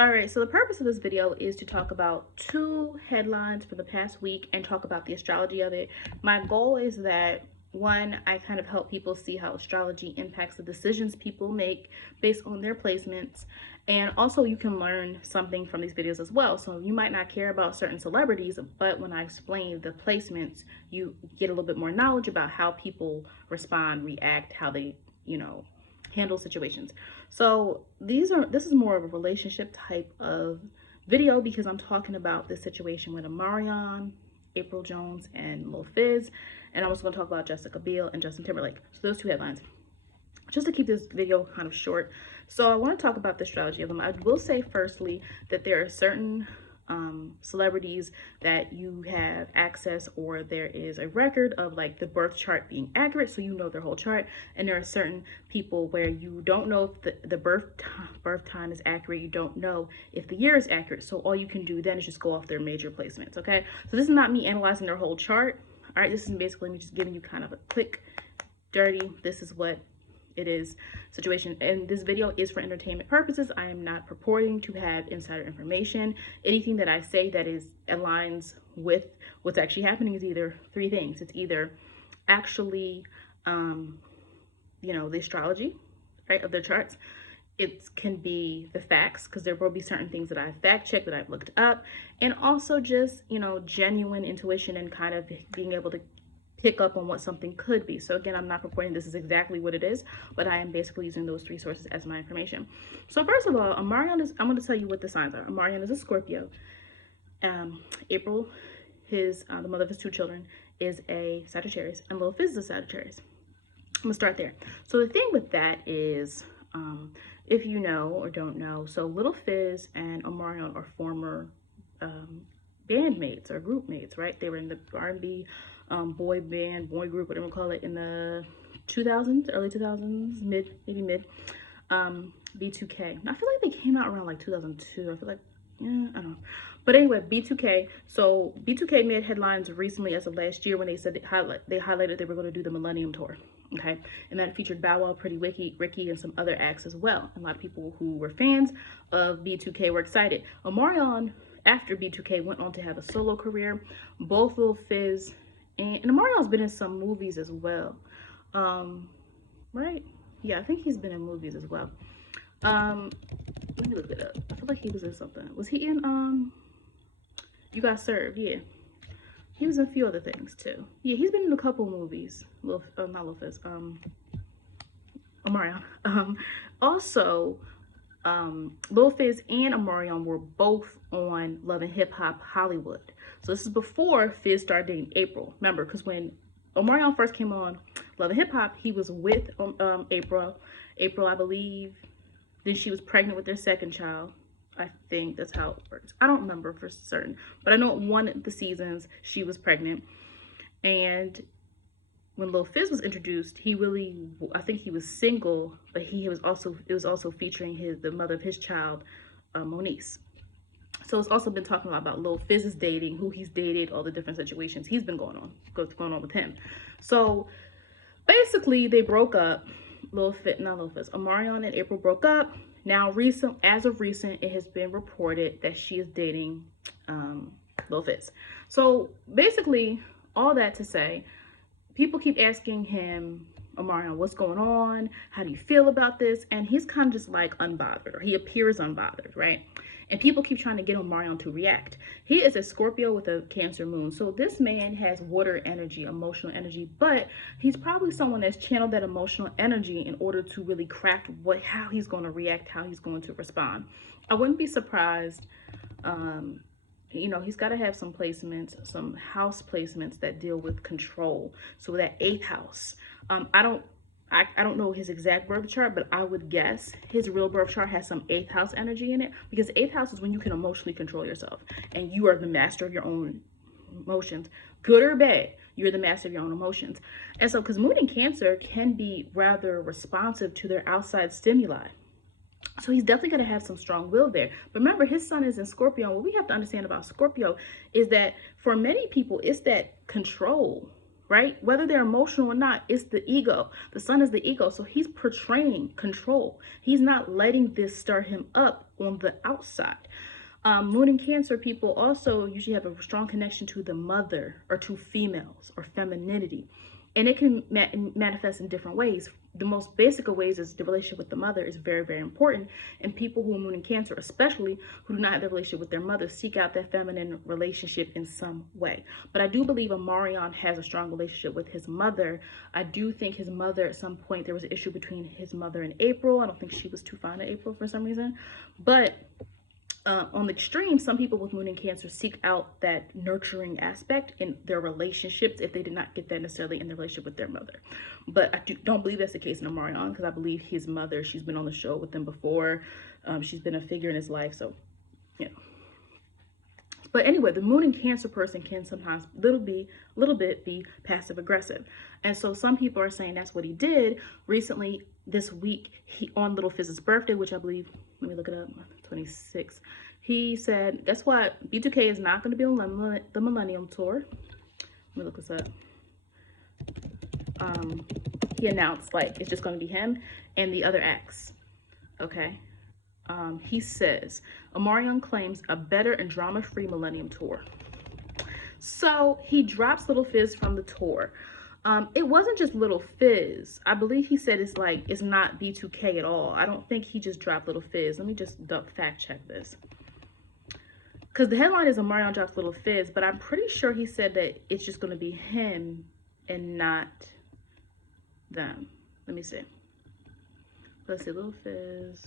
All right, so the purpose of this video is to talk about 2 headlines from the past week and talk about the astrology of it. My goal is that, one, I kind of help people see how astrology impacts the decisions people make based on their placements. And also you can learn something from these videos as well. So you might not care about certain celebrities, but when I explain the placements, you get a little bit more knowledge about how people respond, react, how they, handle situations. So this is more of a relationship type of video because I'm talking about this situation with Omarion, Apryl Jones, and Lil Fizz, and I'm also going to talk about Jessica Biel and Justin Timberlake. So those 2 headlines, just to keep this video kind of short. So I want to talk about the astrology of them. I will say firstly that there are certain celebrities that you have access, or there is a record of like the birth chart being accurate, so you know their whole chart. And there are certain people where you don't know if the birth time is accurate. You don't know if the year is accurate, so all you can do then is just go off their major placements. Okay, so this is not me analyzing their whole chart. All right, this is basically me just giving you kind of a quick dirty, this is what it is situation, and this video is for entertainment purposes. I am not purporting to have insider information. Anything that I say that is aligns with what's actually happening is either 3 things. It's either actually the astrology, right, of their charts. It can be the facts, because there will be certain things that I've fact checked, that I've looked up, and also just genuine intuition and kind of being able to pick up on what something could be. So again, I'm not purporting this is exactly what it is, but I am basically using those 3 sources as my information. So first of all, Omarion is, I'm going to tell you what the signs are. Omarion is a Scorpio. Apryl, the mother of his 2 children, is a Sagittarius, and Lil Fizz is a Sagittarius. I'm going to start there. So the thing with that is, if you know or don't know, so Lil Fizz and Omarion are former bandmates or group mates, right? They were in the R&B boy band, boy group, whatever you call it, in the 2000s, early 2000s, maybe mid, B2K. I feel like they came out around like 2002. I feel like, yeah, I don't know. But anyway, B2K. So B2K made headlines recently as of last year when they said they highlighted they were going to do the Millennium Tour. Okay, and that featured Bow Wow, Pretty Ricky, and some other acts as well. A lot of people who were fans of B2K were excited. Omarion, after B2K, went on to have a solo career. Both Lil Fizz and Omarion's been in some movies as well, right? Yeah, I think he's been in movies as well. Let me look it up. I feel like he was in something. Was he in You Got Served? Yeah, he was in a few other things too. Yeah, he's been in a couple movies. Not Lil Fizz, Omarion. Also, Lil Fizz and Omarion were both on Love and Hip Hop Hollywood. So this is before Fizz started dating Apryl. Remember, because when Omarion first came on Love and Hip Hop, he was with Apryl, I believe. Then she was pregnant with their 2nd child. I think that's how it works. I don't remember for certain, but I know one of the seasons she was pregnant. And when Lil Fizz was introduced, I think he was single, but it was also featuring the mother of his child, Moniece. So it's also been talking about Lil Fizz's dating, who he's dated, all the different situations he's been going on with him. So basically they broke up. Omarion and Apryl broke up. Now as of recent, it has been reported that she is dating Lil Fizz. So basically, all that to say, people keep asking him, Omarion, what's going on? How do you feel about this? And he's kind of just like unbothered, or he appears unbothered, right? And people keep trying to get Omarion to react. He is a Scorpio with a Cancer moon. So this man has water energy, emotional energy, but he's probably someone that's channeled that emotional energy in order to really craft how he's going to react, how he's going to respond. I wouldn't be surprised. He's got to have some placements, some house placements that deal with control. So that 8th house, I don't know his exact birth chart, but I would guess his real birth chart has some 8th house energy in it, because 8th house is when you can emotionally control yourself and you are the master of your own emotions, good or bad. You're the master of your own emotions. And so, because Moon in Cancer can be rather responsive to their outside stimuli. So he's definitely going to have some strong will there. But remember, his sun is in Scorpio. And what we have to understand about Scorpio is that for many people, it's that control, right? Whether they're emotional or not, it's the ego. The sun is the ego. So he's portraying control. He's not letting this stir him up on the outside. Moon in Cancer people also usually have a strong connection to the mother or to females or femininity. And it can manifest in different ways. The most basic of ways is the relationship with the mother is very, very important. And people who are Moon in Cancer, especially who do not have the relationship with their mother, seek out that feminine relationship in some way. But I do believe Omarion has a strong relationship with his mother. I do think his mother, at some point, there was an issue between his mother and April. I don't think she was too fond of April for some reason. But on the extreme, some people with Moon in Cancer seek out that nurturing aspect in their relationships if they did not get that necessarily in their relationship with their mother. But I don't believe that's the case in Omarion, because I believe his mother, she's been on the show with him before. She's been a figure in his life, so, you know. But anyway, the Moon in Cancer person can sometimes little bit be passive aggressive. And so some people are saying that's what he did recently this week. On Little Fizz's birthday, which I believe, let me look it up, 26. He said, guess what? B2K is not going to be on the Millennium Tour. Let me look this up. He announced, like, it's just going to be him and the other acts. Okay. He says, Omarion claims a better and drama-free Millennium Tour. So he drops Little Fizz from the tour. It wasn't just Little Fizz. I believe he said it's not B2K at all. I don't think he just dropped Little Fizz. Let me just fact check this. Because the headline is Omarion drops Little Fizz, but I'm pretty sure he said that it's just going to be him and not them. Let me see. Let's see, Little Fizz.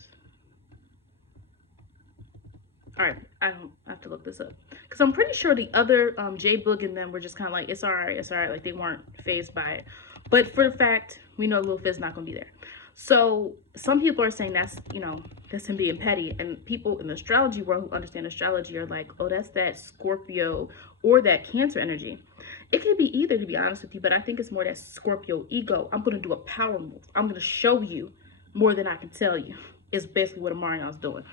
All right, I have to look this up because I'm pretty sure the other J Boog and them were just kind of like, it's all right, like they weren't fazed by it. But for the fact, we know Lil Fizz not gonna be there. So some people are saying that's, you know, that's him being petty, and people in the astrology world who understand astrology are like, oh, that's that Scorpio or that Cancer energy. It could be either, to be honest with you, but I think it's more that Scorpio ego. I'm gonna do a power move. I'm gonna show you more than I can tell you. Is basically what Omarion's doing.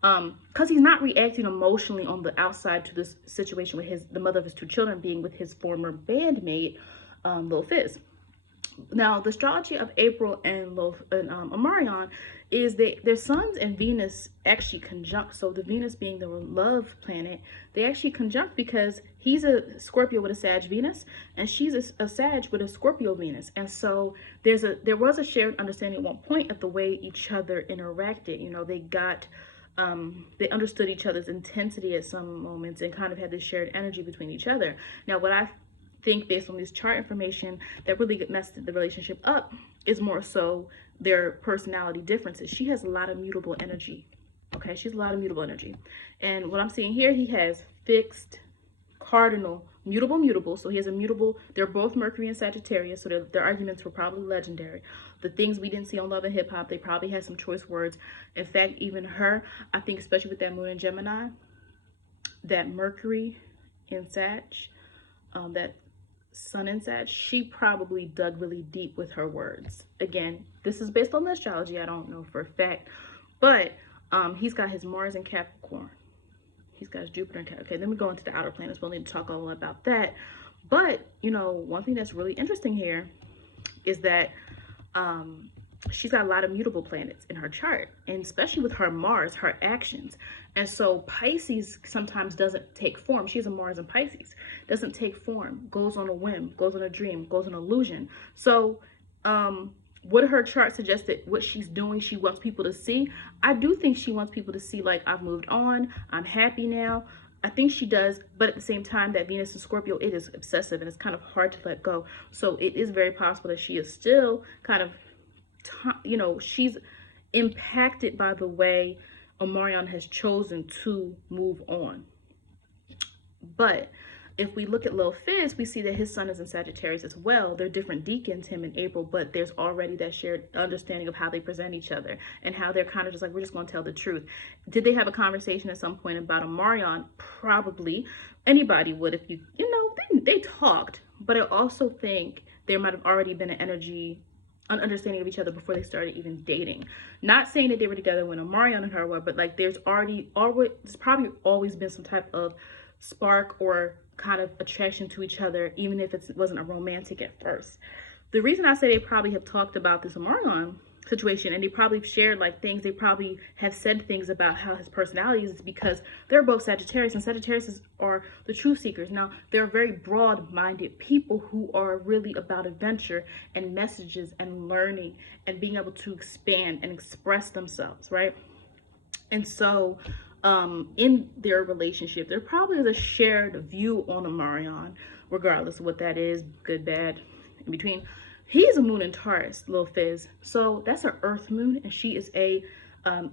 Because he's not reacting emotionally on the outside to this situation with the mother of his two children being with his former bandmate, Lil Fizz. Now, the astrology of April and Omarion is their suns and Venus actually conjunct. So the Venus being the love planet, they actually conjunct because he's a Scorpio with a Sag Venus, and she's a Sag with a Scorpio Venus. And so there was a shared understanding at one point of the way each other interacted. You know, they understood each other's intensity at some moments and kind of had this shared energy between each other. Now, what I think based on this chart information that really messed the relationship up is more so their personality differences. She has a lot of mutable energy. Okay, she's a lot of mutable energy. And what I'm seeing here, he has fixed, cardinal, mutable. So he has a mutable. They're both Mercury and Sagittarius, so their arguments were probably legendary. The things we didn't see on Love and Hip Hop, they probably had some choice words. In fact, even her, I think, especially with that Moon in Gemini, that Mercury in Sag, that Sun in Sag, she probably dug really deep with her words. Again, this is based on the astrology. I don't know for a fact, but he's got his Mars in Capricorn. He's got his Jupiter in Capricorn. Okay, then we go into the outer planets. We'll need to talk all about that. But, you know, one thing that's really interesting here is that she's got a lot of mutable planets in her chart, and especially with her Mars, her actions. And so Pisces sometimes doesn't take form. She has a Mars in Pisces. Doesn't take form, goes on a whim, goes on a dream, goes on illusion. So what her chart suggested, what she's doing, she wants people to see. I do think she wants people to see, like, I've moved on, I'm happy now. I think she does, but at the same time, that Venus and Scorpio, it is obsessive and it's kind of hard to let go. So it is very possible that she is still kind of, you know, she's impacted by the way Omarion has chosen to move on. But if we look at Lil Fizz, we see that his sun is in Sagittarius as well. They're different deacons, him and April, but there's already that shared understanding of how they present each other and how they're kind of just like, we're just going to tell the truth. Did they have a conversation at some point about Omarion? Probably. Anybody would if you know, they talked, but I also think there might have already been an understanding of each other before they started even dating. Not saying that they were together when Omarion and her were, but like there's probably always been some type of spark or kind of attraction to each other, even if it wasn't a romantic at first. The reason I say they probably have talked about this Omarion situation, and they probably shared like things, they probably have said things about how his personality is because they're both Sagittarius, and Sagittarius are the truth seekers. Now, they're very broad-minded people who are really about adventure and messages and learning and being able to expand and express themselves, right? And so in their relationship, there probably is a shared view on Omarion, regardless of what that is, good, bad, in between. He's a moon in Taurus, Lil Fizz. So that's her earth moon, and she is a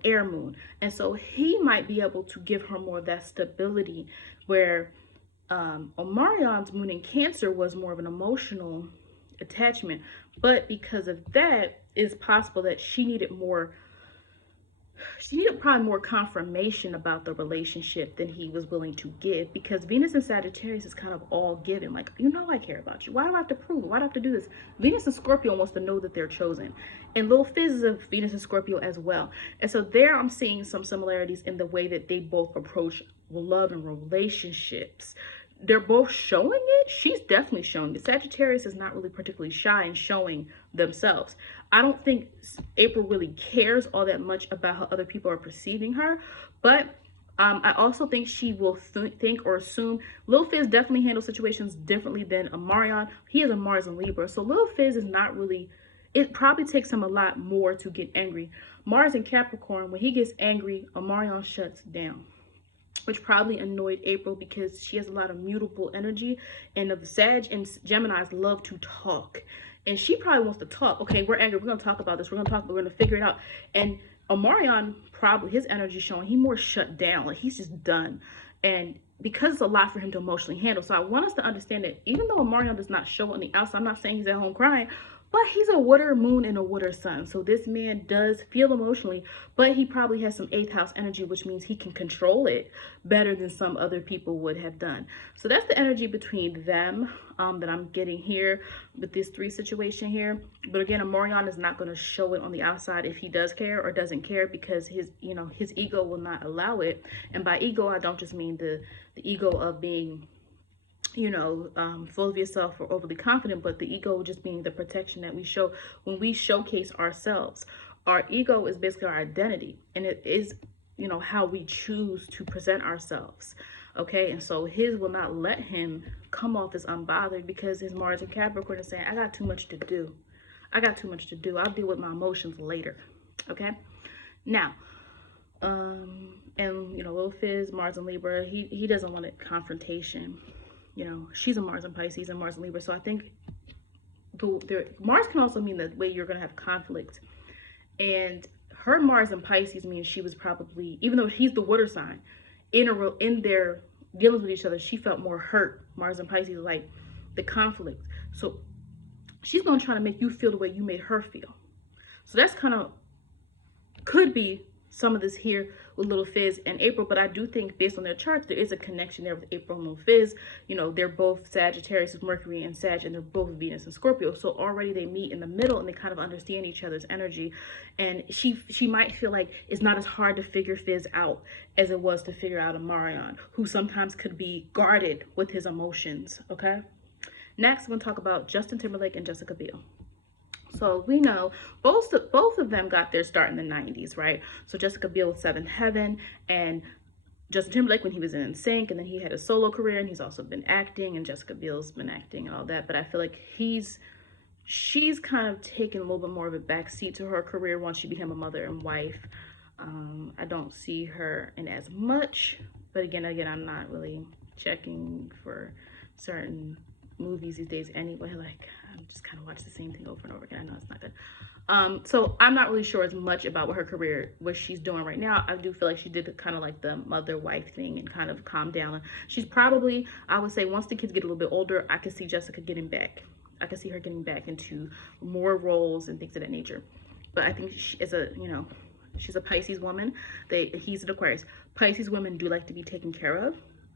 air moon. And so he might be able to give her more of that stability, where Omarion's moon in Cancer was more of an emotional attachment. But because of that, it's possible that she needed probably more confirmation about the relationship than he was willing to give, because Venus and Sagittarius is kind of all given. Like, you know, I care about you. Why do I have to prove it? Why do I have to do this? Venus and Scorpio wants to know that they're chosen. And Lil Fizz is of Venus and Scorpio as well. And so there I'm seeing some similarities in the way that they both approach love and relationships. They're both showing it. She's definitely showing it. Sagittarius is not really particularly shy in showing themselves. I don't think April really cares all that much about how other people are perceiving her, but I also think she will think or assume. Lil Fizz definitely handles situations differently than Omarion. He is a Mars and Libra, so Lil Fizz is not really, it probably takes him a lot more to get angry. Mars and Capricorn, when he gets angry, Omarion shuts down, which probably annoyed April because she has a lot of mutable energy, and the Sag and Geminis love to talk. And she probably wants to talk. Okay, we're angry. We're going to talk about this. We're going to talk, but we're going to figure it out. And Omarion, probably his energy showing, he more shut down. Like, he's just done. And because it's a lot for him to emotionally handle. So I want us to understand that even though Omarion does not show on the outside, I'm not saying he's at home crying, but he's a water moon and a water sun. So this man does feel emotionally, but he probably has some 8th house energy, which means he can control it better than some other people would have done. So that's the energy between them that I'm getting here with this 3 situation here. But again, Omarion is not going to show it on the outside if he does care or doesn't care, because his ego will not allow it. And by ego, I don't just mean the ego of being full of yourself or overly confident, but the ego just being the protection that we show when we showcase ourselves. Our ego is basically our identity, and it is, how we choose to present ourselves. Okay, and so his will not let him come off as unbothered, because his Mars and Capricorn is saying, I got too much to do. I got too much to do. I'll deal with my emotions later. Okay, now, and Lil Fizz, Mars and Libra, he doesn't want a confrontation. She's a Mars and Pisces and Mars and Libra. So I think Mars can also mean the way you're going to have conflict. And her Mars and Pisces means she was probably, even though he's the water sign, in their dealings with each other, she felt more hurt. Mars and Pisces, like the conflict. So she's going to try to make you feel the way you made her feel. So that's kind of, could be some of this here with Lil Fizz and April, but I do think based on their charts, there is a connection there with April and Lil Fizz. They're both Sagittarius with Mercury and Sag, and they're both Venus and Scorpio. So already they meet in the middle and they kind of understand each other's energy. And she might feel like it's not as hard to figure Fizz out as it was to figure out Omarion, who sometimes could be guarded with his emotions, okay? Next, we're going to talk about Justin Timberlake and Jessica Biel. So we know both of them got their start in the 90s, right? So Jessica Biel with Seventh Heaven, and Justin Timberlake when he was in NSYNC, and then he had a solo career, and he's also been acting, and Jessica Biel's been acting and all that. But I feel like she's kind of taken a little bit more of a backseat to her career once she became a mother and wife. I don't see her in as much, but again, I'm not really checking for certain movies these days anyway. Like, I just kind of watch the same thing over and over again. I know it's not good. So I'm not really sure as much about what she's doing right now. I do feel like she did kind of like the mother wife thing and kind of calm down. She's probably, I would say, once the kids get a little bit older, I could see Jessica getting back. I could see her getting back into more roles and things of that nature. But I think she is she's a Pisces woman. He's an Aquarius. Pisces women do like to be taken care of.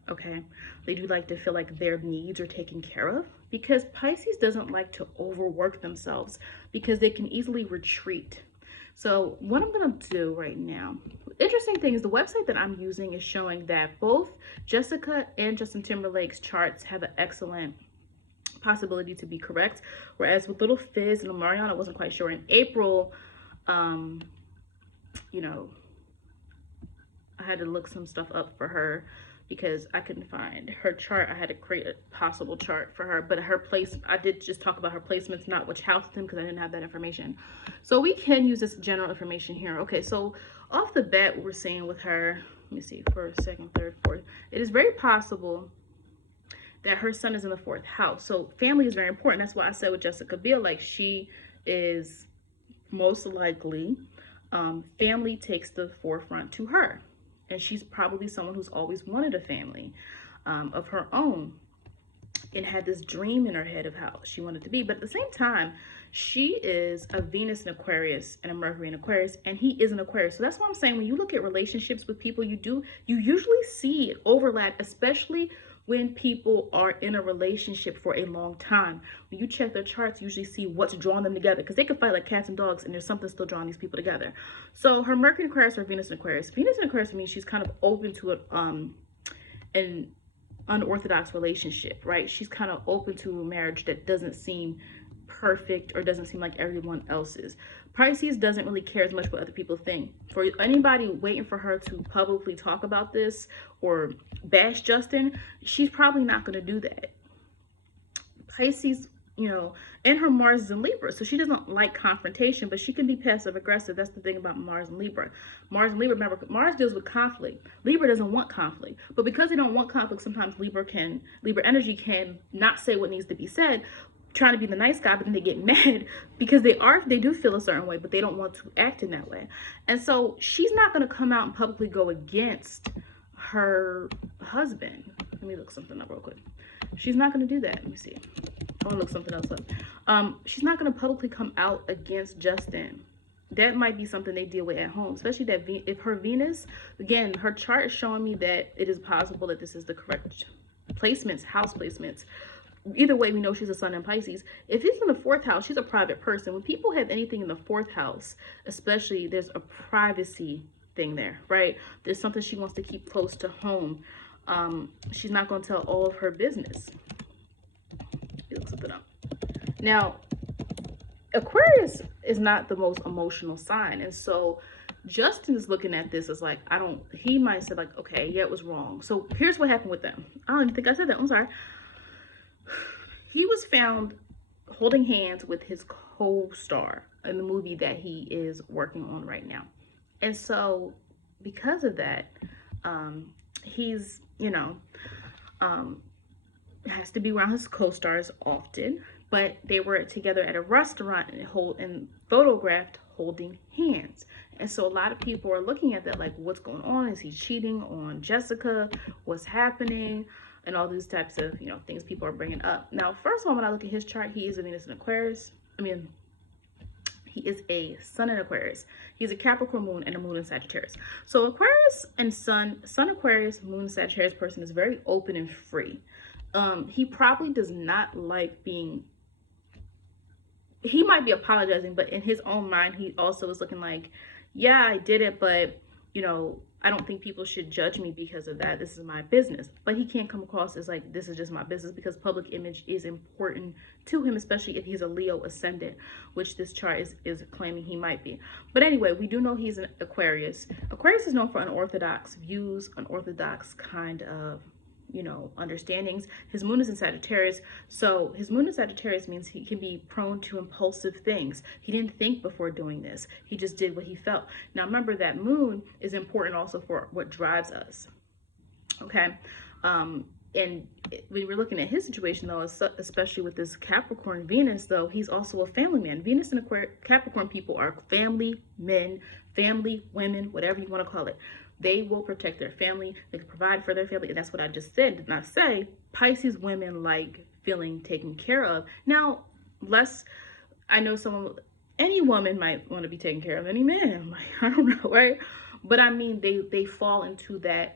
Okay, they do like to feel like their needs are taken care of, because Pisces doesn't like to overwork themselves because they can easily retreat. So what I'm gonna do right now, interesting thing is the website that I'm using is showing that both Jessica and Justin Timberlake's charts have an excellent possibility to be correct, whereas with little Fizz and Omarion, I wasn't quite sure. In April, you know, I had to look some stuff up for her because I couldn't find her chart. I had to create a possible chart for her, but her place, I did just talk about her placements, not which house them, because I didn't have that information. So we can use this general information here. Okay, so off the bat, we're seeing with her, let me see, first, second, third, fourth, it is very possible that her son is in the 4th house. So family is very important. That's why I said with Jessica Biel, like, she is most likely, family takes the forefront to her. And she's probably someone who's always wanted a family of her own and had this dream in her head of how she wanted to be. But at the same time, she is a Venus in Aquarius and a Mercury in Aquarius, and he is an Aquarius. So that's why I'm saying when you look at relationships with people, you usually see it overlap, especially when people are in a relationship for a long time. When you check their charts, you usually see what's drawn them together, because they can fight like cats and dogs and there's something still drawing these people together. So her Mercury in Aquarius or Venus in Aquarius. Venus in Aquarius means she's kind of open to an unorthodox relationship, right? She's kind of open to a marriage that doesn't seem perfect or doesn't seem like everyone else's. Pisces doesn't really care as much what other people think. For anybody waiting for her to publicly talk about this or bash Justin, she's probably not going to do that. Pisces, you know, and her Mars is in Libra, so she doesn't like confrontation, but she can be passive aggressive. That's the thing about Mars and Libra. Mars and Libra, remember, Mars deals with conflict. Libra doesn't want conflict, but because they don't want conflict, sometimes Libra energy can not say what needs to be said, trying to be the nice guy, but then they get mad because they do feel a certain way, but they don't want to act in that way. And so she's not going to come out and publicly go against her husband. Let me look something up real quick. She's not going to do that. Let me see. I want to look something else up. She's not going to publicly come out against Justin. That might be something they deal with at home, especially that if her Venus, again, her chart is showing me that it is possible that this is the correct placements, house placements. Either way, we know she's a sun in Pisces. If he's in the 4th house, she's a private person. When people have anything in the 4th house, especially, there's a privacy thing there, right? There's something she wants to keep close to home. She's not going to tell all of her business. Look something up. Now, Aquarius is not the most emotional sign, and so Justin is looking at this as like, he might say like, okay, yeah, it was wrong. So here's what happened with them. I don't even think I said that. I'm sorry. He was found holding hands with his co-star in the movie that he is working on right now. And so because of that, he's, you know, has to be around his co-stars often, but they were together at a restaurant and photographed holding hands. And so a lot of people are looking at that like, what's going on? Is he cheating on Jessica? What's happening? And all these types of, you know, things people are bringing up. Now, first of all, when I look at his chart, he is a Venus in Aquarius. He is a sun in Aquarius. He's a Capricorn moon and a moon in Sagittarius. So Aquarius and sun Aquarius, moon Sagittarius person is very open and free. He probably does not like being, he might be apologizing, but in his own mind, he also is looking like, yeah, I did it, but, you know, I don't think people should judge me because of that. This is my business. But he can't come across as like, this is just my business, because public image is important to him, especially if he's a Leo ascendant, which this chart is claiming he might be. But anyway, we do know he's an Aquarius. Aquarius is known for unorthodox views, unorthodox kind of, you know, understandings. His moon is in Sagittarius. So his moon in Sagittarius means he can be prone to impulsive things. He didn't think before doing this. He just did what he felt. Now remember that moon is important also for what drives us. Okay. And when we're looking at his situation though, especially with this Capricorn Venus though, he's also a family man. Venus and Capricorn people are family men, family women, whatever you want to call it. They will protect their family. They can provide for their family. And that's what I just said. Did not say Pisces women like feeling taken care of. Now, I know any woman might want to be taken care of. Any man, I don't know, right? But I mean, they fall into that.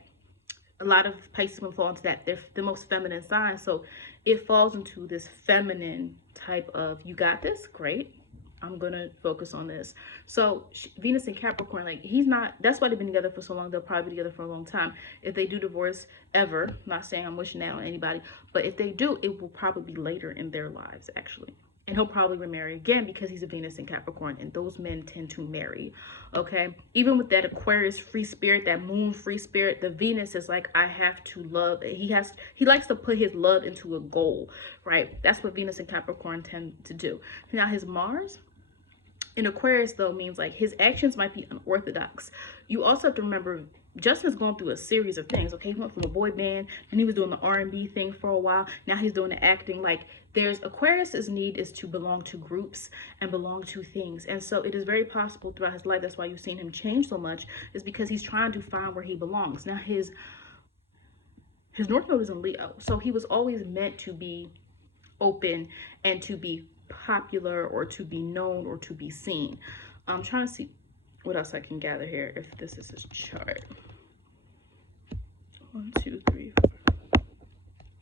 A lot of Pisces women fall into that. They're the most feminine sign. So it falls into this feminine type of, you got this, great. I'm gonna focus on this. So Venus and Capricorn, like he's not, that's why they've been together for so long. They'll probably be together for a long time. If they do divorce ever, I'm not saying I'm wishing that on anybody, but if they do, it will probably be later in their lives actually. And he'll probably remarry again because he's a Venus in Capricorn, and those men tend to marry. Okay, even with that Aquarius free spirit, that moon free spirit, the Venus is like, I have to love. He likes to put his love into a goal, right? That's what Venus and Capricorn tend to do. Now his Mars in Aquarius though means like his actions might be unorthodox. You also have to remember Justin's going through a series of things. Okay, he went from a boy band, and he was doing the R&B thing for a while. Now he's doing the acting. Like there's Aquarius's need is to belong to groups and belong to things, and so it is very possible throughout his life. That's why you've seen him change so much, is because he's trying to find where he belongs. Now his North Node is in Leo, so he was always meant to be open and to be popular or to be known or to be seen. I'm trying to see what else I can gather here if this is his chart. 1, 2, 3, 4.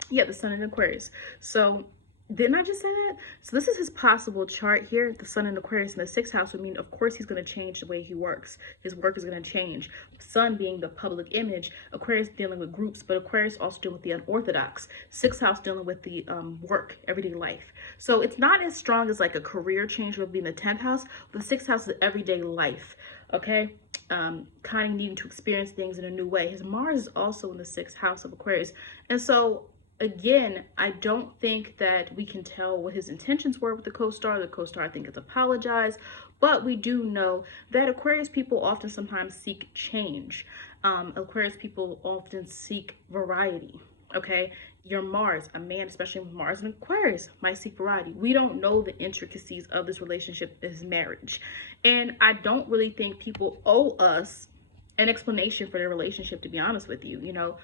Yeah, the sun in Aquarius. So didn't I just say that? So this is his possible chart here. The sun in Aquarius in the 6th house would mean, of course, he's going to change the way he works. His work is going to change. Sun being the public image, Aquarius dealing with groups, but Aquarius also dealing with the unorthodox. 6th house dealing with the work, everyday life. So it's not as strong as like a career change would be in the 10th house. The 6th house is everyday life. Okay, kind of needing to experience things in a new way. His Mars is also in the 6th house of Aquarius, and so again, I don't think that we can tell what his intentions were with the co-star. The co-star, I think, has apologized, but we do know that Aquarius people often sometimes seek change. Aquarius people often seek variety. Okay, your Mars, a man, especially with Mars and Aquarius, might seek variety. We don't know the intricacies of this relationship, this marriage, and I don't really think people owe us an explanation for their relationship, to be honest with you. You know,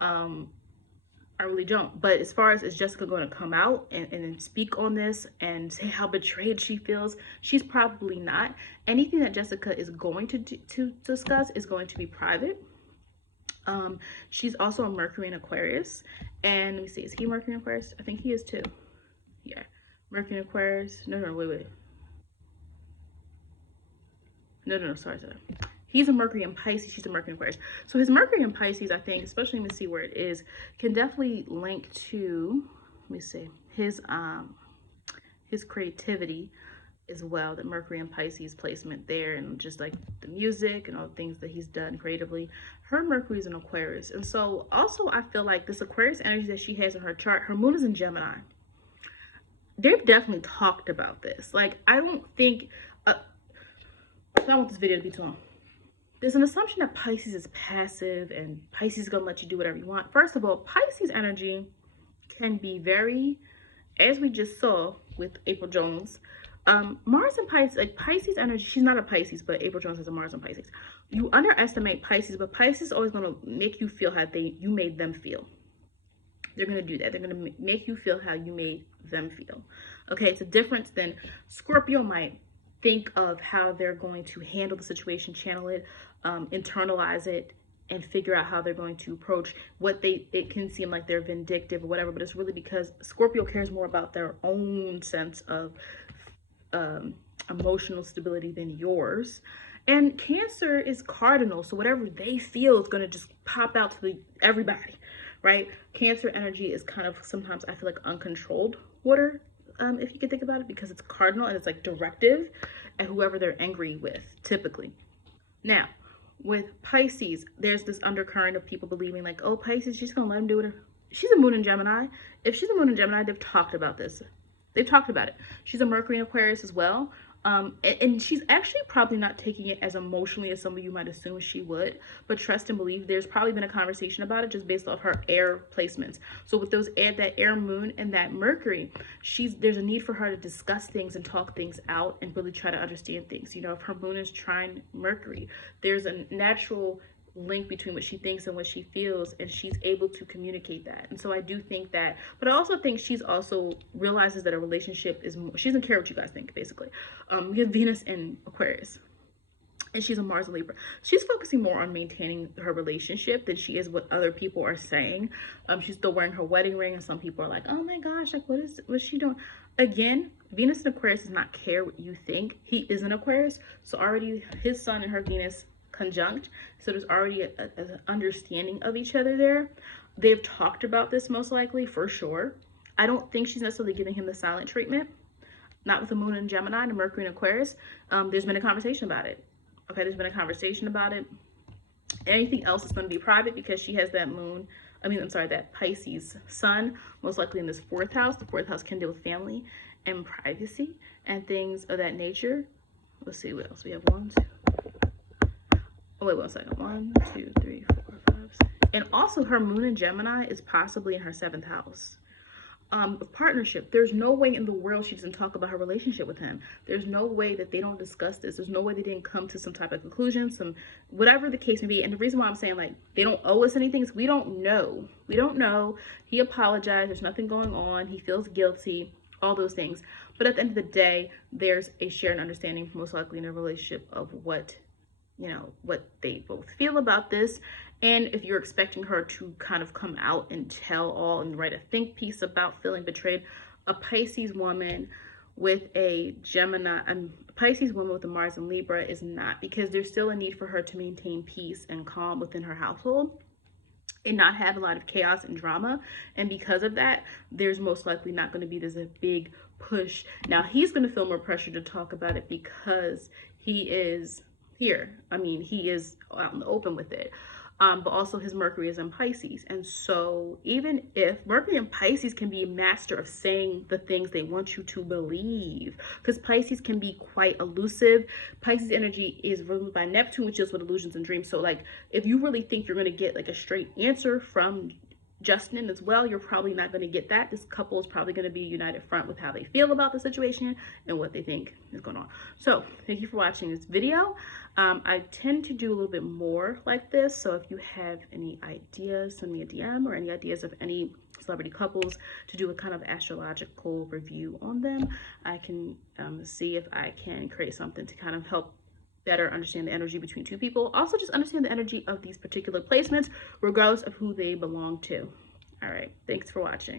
I really don't. But as far as is Jessica going to come out and speak on this and say how betrayed she feels, she's probably not. Anything that Jessica is going to discuss is going to be private. She's also a Mercury in Aquarius. And let me see, is he Mercury in Aquarius? I think he is too. Yeah. Mercury in Aquarius. No, wait. No, sorry. He's a Mercury in Pisces. She's a Mercury in Aquarius. So his Mercury in Pisces, I think, especially let me see where it is, can definitely link to, let me see, his creativity as well. The Mercury in Pisces placement there, and just like the music and all the things that he's done creatively. Her Mercury is in Aquarius, and so also I feel like this Aquarius energy that she has in her chart, her moon is in Gemini. They've definitely talked about this. Like, I don't think I don't want this video to be too long. There's an assumption that Pisces is passive and Pisces is going to let you do whatever you want. First of all, Pisces energy can be very, as we just saw with April Jones, Mars and Pisces, like Pisces energy, she's not a Pisces, but April Jones has a Mars and Pisces. You underestimate Pisces, but Pisces is always going to make you feel how you made them feel. They're going to do that. They're going to make you feel how you made them feel. Okay, it's a difference than Scorpio might think of how they're going to handle the situation, channel it, internalize it, and figure out how they're going to approach what it can seem like they're vindictive or whatever, but it's really because Scorpio cares more about their own sense of emotional stability than yours. And Cancer is cardinal, so whatever they feel is going to just pop out to everybody, right? Cancer energy is kind of sometimes, I feel like, uncontrolled water, if you can think about it, because it's cardinal and it's like directive at whoever they're angry with, typically. Now, with Pisces, there's this undercurrent of people believing like, oh, Pisces, she's gonna let him do it. She's a moon in Gemini. If she's a moon in Gemini, they've talked about this. They've talked about it. She's a Mercury in Aquarius as well. And she's actually probably not taking it as emotionally as some of you might assume she would, but trust and believe there's probably been a conversation about it just based off her air placements. So with those that air moon and that Mercury, there's a need for her to discuss things and talk things out and really try to understand things. You know, if her moon is trine Mercury, there's a natural link between what she thinks and what she feels, and she's able to communicate that. And so I do think that, but I also think she's also realizes that a relationship is more, she doesn't care what you guys think, basically. We have Venus in Aquarius, and she's a Mars in Libra. She's focusing more on maintaining her relationship than she is what other people are saying. She's still wearing her wedding ring, and some people are like, oh my gosh, like what's she doing? Again, Venus in Aquarius does not care what you think. He is an Aquarius, so already his sun and her Venus conjunct, so there's already an understanding of each other there. They've talked about this most likely, for sure. I don't think she's necessarily giving him the silent treatment. Not with the moon in Gemini and Mercury in Aquarius. There's been a conversation about it. Okay, there's been a conversation about it. Anything else is going to be private because she has that moon, that Pisces sun, most likely in this 4th house. The 4th house can deal with family and privacy and things of that nature. Let's see what else we have. 1, 2. Oh, wait 1 second. 1, 2, 3, 4, 5, 6. And also her moon in Gemini is possibly in her 7th house. Of partnership. There's no way in the world she doesn't talk about her relationship with him. There's no way that they don't discuss this. There's no way they didn't come to some type of conclusion, whatever the case may be. And the reason why I'm saying like they don't owe us anything is we don't know. We don't know. He apologized. There's nothing going on. He feels guilty. All those things. But at the end of the day, there's a shared understanding, most likely in a relationship, of what they both feel about this. And if you're expecting her to kind of come out and tell all and write a think piece about feeling betrayed, a Pisces woman with a Gemini, Pisces woman with a Mars and Libra is not, because there's still a need for her to maintain peace and calm within her household and not have a lot of chaos and drama. And because of that, there's most likely not going to be this a big push. Now he's going to feel more pressure to talk about it because he is here. He is out in the open with it. But also his Mercury is in Pisces. And so even if Mercury in Pisces can be a master of saying the things they want you to believe, because Pisces can be quite elusive. Pisces energy is ruled by Neptune, which deals with illusions and dreams. So like if you really think you're going to get like a straight answer from Justin as well, you're probably not going to get that. This couple is probably going to be a united front with how they feel about the situation and what they think is going on. So thank you for watching this video. I tend to do a little bit more like this, so if you have any ideas, send me a DM, or any ideas of any celebrity couples to do a kind of astrological review on them. I can see if I can create something to kind of help better understand the energy between two people. Also just understand the energy of these particular placements regardless of who they belong to. All right, thanks for watching.